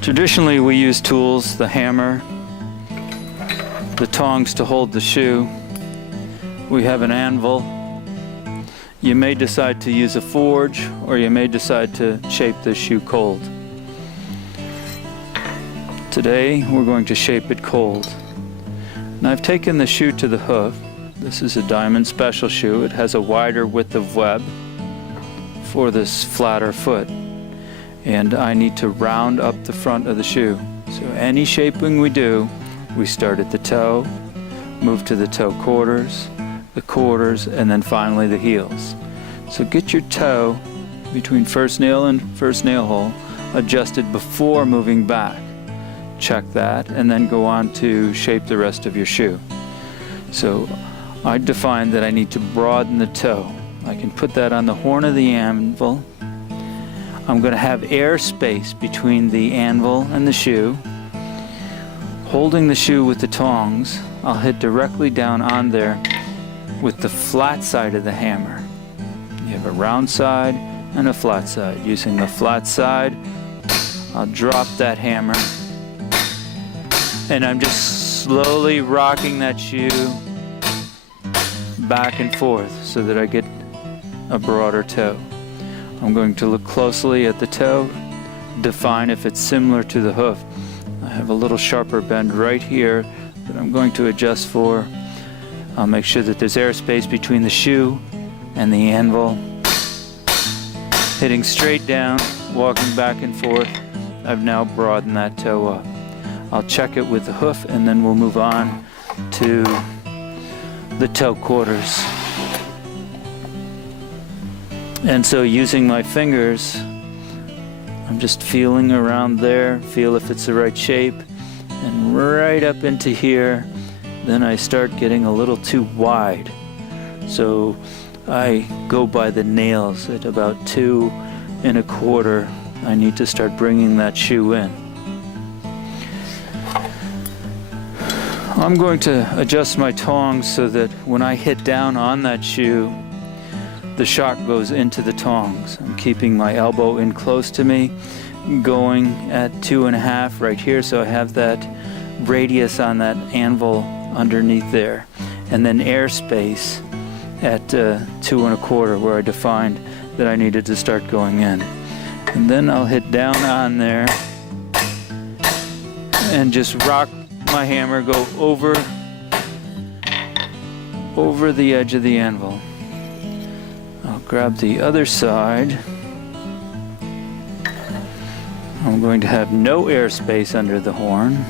Traditionally we use tools, the hammer, the tongs to hold the shoe. We have an anvil. You may decide to use a forge, or you may decide to shape the shoe cold. Today we're going to shape it cold. Now I've taken the shoe to the hoof. This is a diamond special shoe. It has a wider width of web for this flatter foot. And I need to round up the front of the shoe. So any shaping we do, we start at the toe, move to the toe quarters, the quarters, and then finally the heels. So get your toe between first nail and first nail hole adjusted before moving back. Check that, and then go on to shape the rest of your shoe. So I define that I need to broaden the toe. I can put that on the horn of the anvil. I'm going to have air space between the anvil and the shoe. Holding the shoe with the tongs, I'll hit directly down on there with the flat side of the hammer. You have a round side and a flat side. Using the flat side, I'll drop that hammer, and I'm just slowly rocking that shoe back and forth so that I get a broader toe. I'm going to look closely at the toe, define if it's similar to the hoof. I have a little sharper bend right here that I'm going to adjust for. I'll make sure that there's airspace between the shoe and the anvil. Hitting straight down, walking back and forth, I've now broadened that toe up. I'll check it with the hoof, and then we'll move on to the toe quarters. And so using my fingers, I'm just feeling around there, feel if it's the right shape, and right up into here, then I start getting a little too wide. So I go by the nails at about 2 1/4. I need to start bringing that shoe in. I'm going to adjust my tongs so that when I hit down on that shoe, the shock goes into the tongs. I'm keeping my elbow in close to me, going at 2 1/2 right here, so I have that radius on that anvil underneath there, and then airspace at 2 1/4 where I defined that I needed to start going in. And then I'll hit down on there and just rock my hammer, go over the edge of the anvil. I'll grab the other side. I'm going to have no airspace under the horn,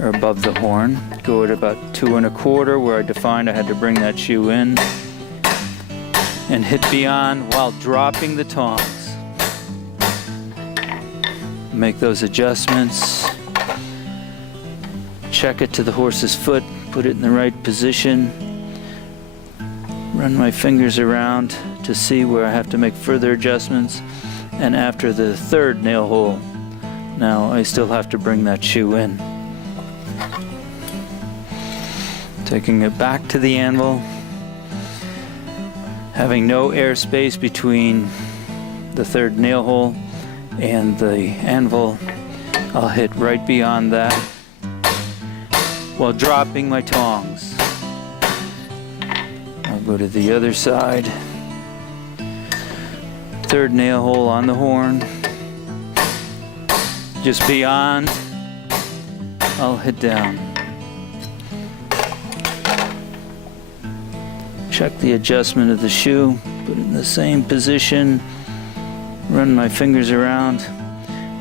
or above the horn. Go at about 2 1/4 where I defined I had to bring that shoe in, and hit beyond while dropping the tongs. Make those adjustments. Check it to the horse's foot, put it in the right position. Run my fingers around to see where I have to make further adjustments. And after the 3rd nail hole, now I still have to bring that shoe in. Taking it back to the anvil, having no airspace between the 3rd nail hole and the anvil, I'll hit right beyond that while dropping my tongs. I'll go to the other side. 3rd nail hole on the horn. Just beyond, I'll hit down. Check the adjustment of the shoe, put it in the same position, run my fingers around,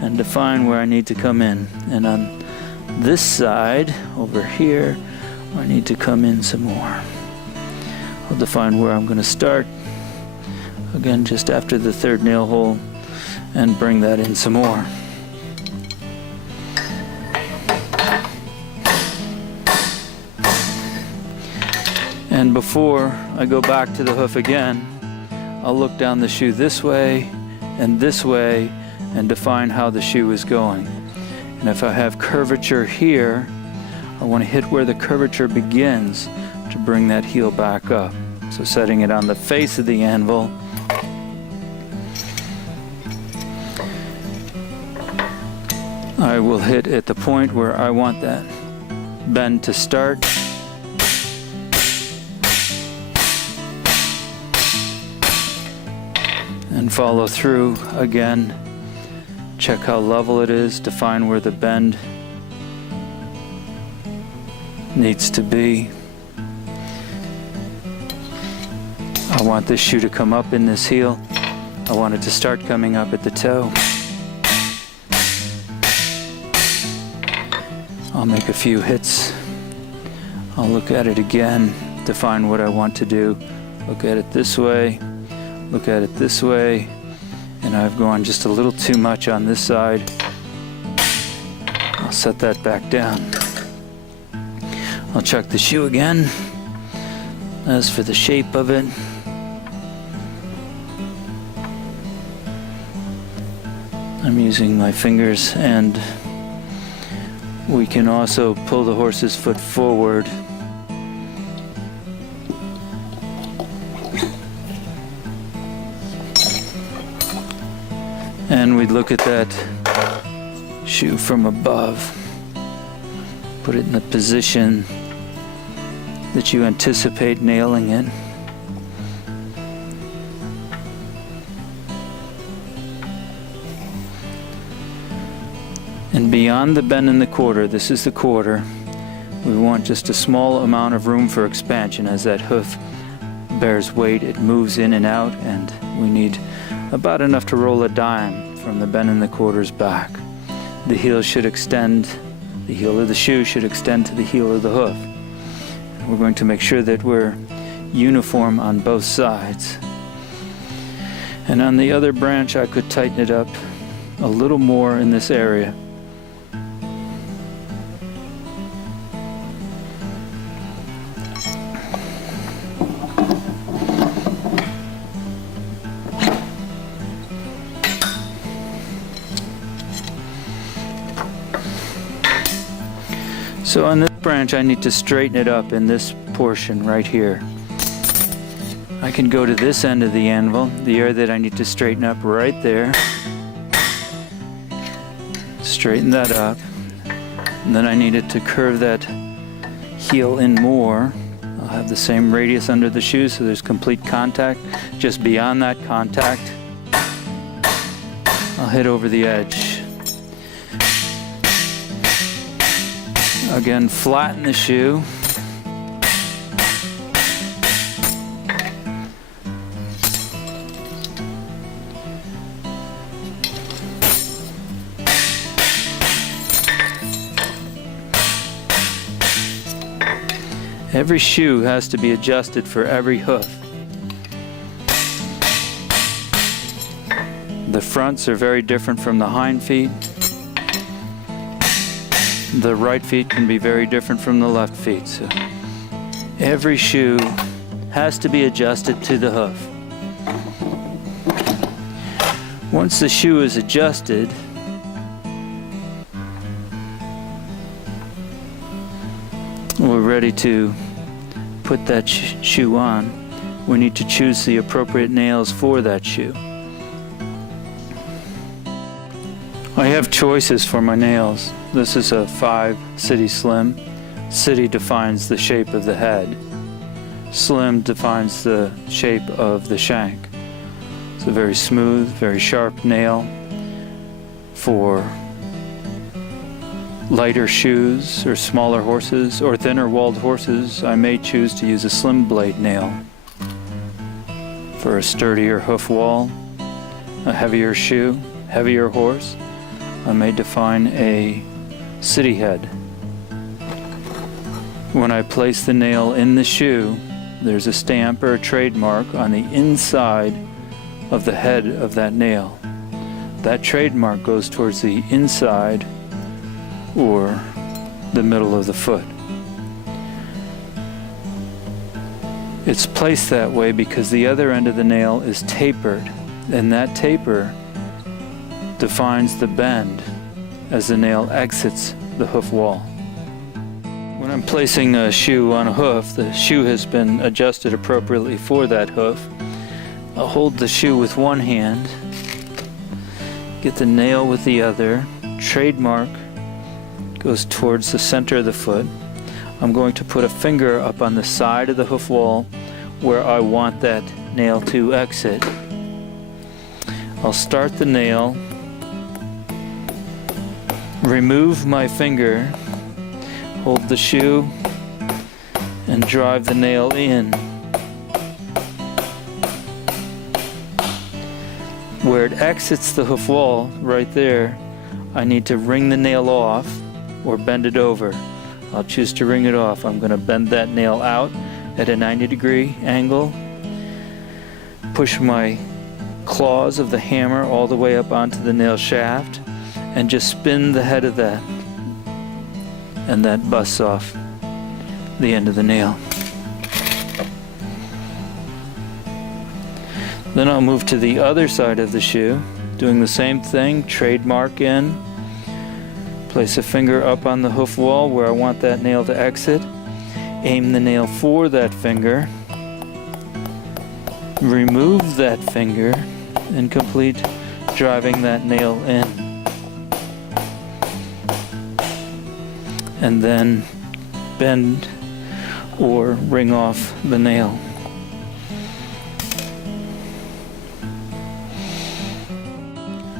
and define where I need to come in. And on this side, over here, I need to come in some more. I'll define where I'm going to start, again just after the 3rd nail hole, and bring that in some more. And before I go back to the hoof again, I'll look down the shoe this way and define how the shoe is going. And if I have curvature here, I want to hit where the curvature begins to bring that heel back up. So setting it on the face of the anvil, I will hit at the point where I want that bend to start. And follow through again. Check how level it is, define where the bend needs to be. I want this shoe to come up in this heel. I want it to start coming up at the toe. I'll make a few hits. I'll look at it again, define what I want to do. Look at it this way, look at it this way, and I've gone just a little too much on this side. I'll set that back down. I'll check the shoe again. As for the shape of it, I'm using my fingers, and we can also pull the horse's foot forward. And we'd look at that shoe from above. Put it in the position that you anticipate nailing it. And beyond the bend in the quarter, this is the quarter, we want just a small amount of room for expansion. As that hoof bears weight, it moves in and out, and we need about enough to roll a dime from the bend in the quarters back. The heel should extend, the heel of the shoe should extend to the heel of the hoof. We're going to make sure that we're uniform on both sides. And on the other branch, I could tighten it up a little more in this area. So on this branch, I need to straighten it up in this portion right here. I can go to this end of the anvil, the area that I need to straighten up right there. Straighten that up. And then I needed to curve that heel in more. I'll have the same radius under the shoe, so there's complete contact. Just beyond that contact, I'll hit over the edge. Again, flatten the shoe. Every shoe has to be adjusted for every hoof. The fronts are very different from the hind feet. The right feet can be very different from the left feet. So every shoe has to be adjusted to the hoof. Once the shoe is adjusted, we're ready to put that shoe on. We need to choose the appropriate nails for that shoe. I have choices for my nails. This is a 5 City Slim. City defines the shape of the head. Slim defines the shape of the shank. It's a very smooth, very sharp nail. For lighter shoes or smaller horses or thinner walled horses, I may choose to use a slim blade nail. For a sturdier hoof wall, a heavier shoe, heavier horse, I may define a city head. When I place the nail in the shoe, there's a stamp or a trademark on the inside of the head of that nail. That trademark goes towards the inside or the middle of the foot. It's placed that way because the other end of the nail is tapered, and that taper defines the bend as the nail exits the hoof wall. When I'm placing a shoe on a hoof, the shoe has been adjusted appropriately for that hoof. I'll hold the shoe with one hand, get the nail with the other, trade mark goes towards the center of the foot. I'm going to put a finger up on the side of the hoof wall where I want that nail to exit. I'll start the nail, remove my finger, hold the shoe, and drive the nail in. Where it exits the hoof wall, right there, I need to wring the nail off or bend it over. I'll choose to wring it off. I'm going to bend that nail out at a 90-degree angle, push my claws of the hammer all the way up onto the nail shaft, and just spin the head of that, and that busts off the end of the nail. Then I'll move to the other side of the shoe, doing the same thing, trade mark in, place a finger up on the hoof wall where I want that nail to exit, aim the nail for that finger, remove that finger, and complete driving that nail in. And then bend or wring off the nail.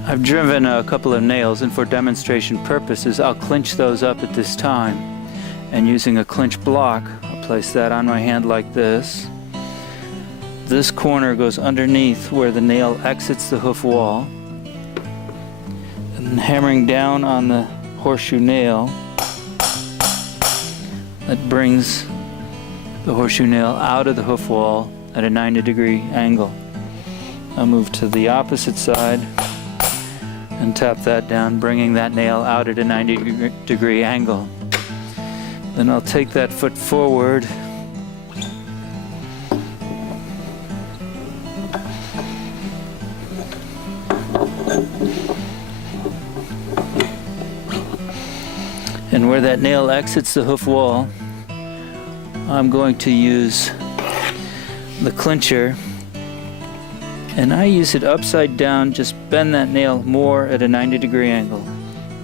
I've driven a couple of nails, and for demonstration purposes I'll clinch those up at this time. And using a clinch block, I'll place that on my hand like this. This corner goes underneath where the nail exits the hoof wall. And then hammering down on the horseshoe nail, that brings the horseshoe nail out of the hoof wall at a 90-degree angle. I'll move to the opposite side and tap that down, bringing that nail out at a 90-degree angle. Then I'll take that foot forward and where that nail exits the hoof wall, I'm going to use the clincher, and I use it upside down. Just bend that nail more at a 90-degree angle.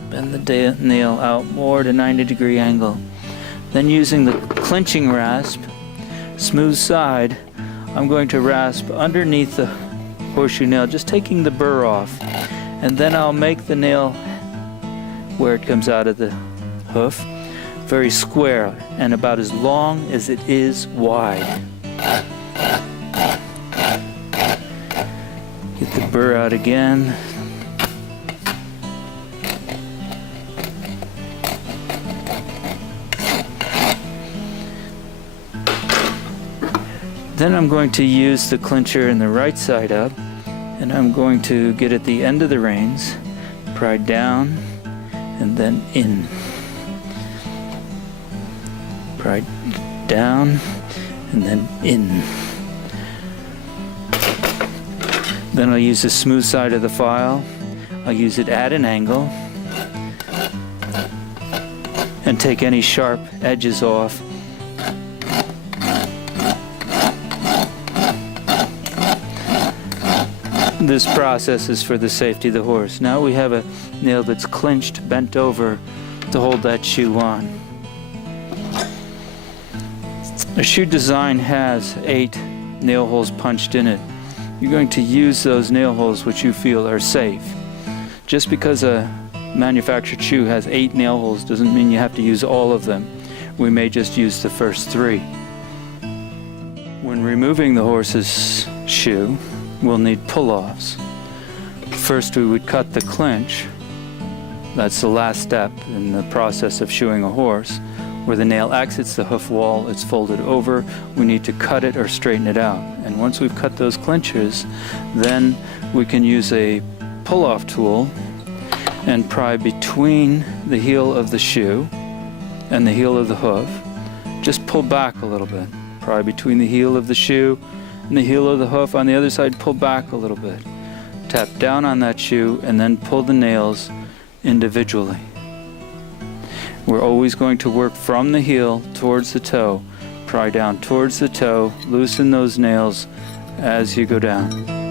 Bend the nail out more at a 90-degree angle. Then using the clinching rasp, smooth side, I'm going to rasp underneath the horseshoe nail, just taking the burr off. And then I'll make the nail where it comes out of the hoof very square and about as long as it is wide. Get the burr out again. Then I'm going to use the clincher in the right side up, and I'm going to get at the end of the reins, pry down, and then in. Pry down, and then in. Then I'll use the smooth side of the file. I'll use it at an angle and take any sharp edges off. This process is for the safety of the horse. Now we have a nail that's clinched, bent over to hold that shoe on. A shoe design has 8 nail holes punched in it. You're going to use those nail holes which you feel are safe. Just because a manufactured shoe has 8 nail holes doesn't mean you have to use all of them. We may just use the first 3. When removing the horse's shoe, we'll need pull-offs. First we would cut the clinch. That's the last step in the process of shoeing a horse. Where the nail exits the hoof wall, it's folded over. We need to cut it or straighten it out. And once we've cut those clinches, then we can use a pull-off tool and pry between the heel of the shoe and the heel of the hoof. Just pull back a little bit. Pry between the heel of the shoe and the heel of the hoof. On the other side, pull back a little bit. Tap down on that shoe and then pull the nails individually. We're always going to work from the heel towards the toe. Pry down towards the toe, loosen those nails as you go down.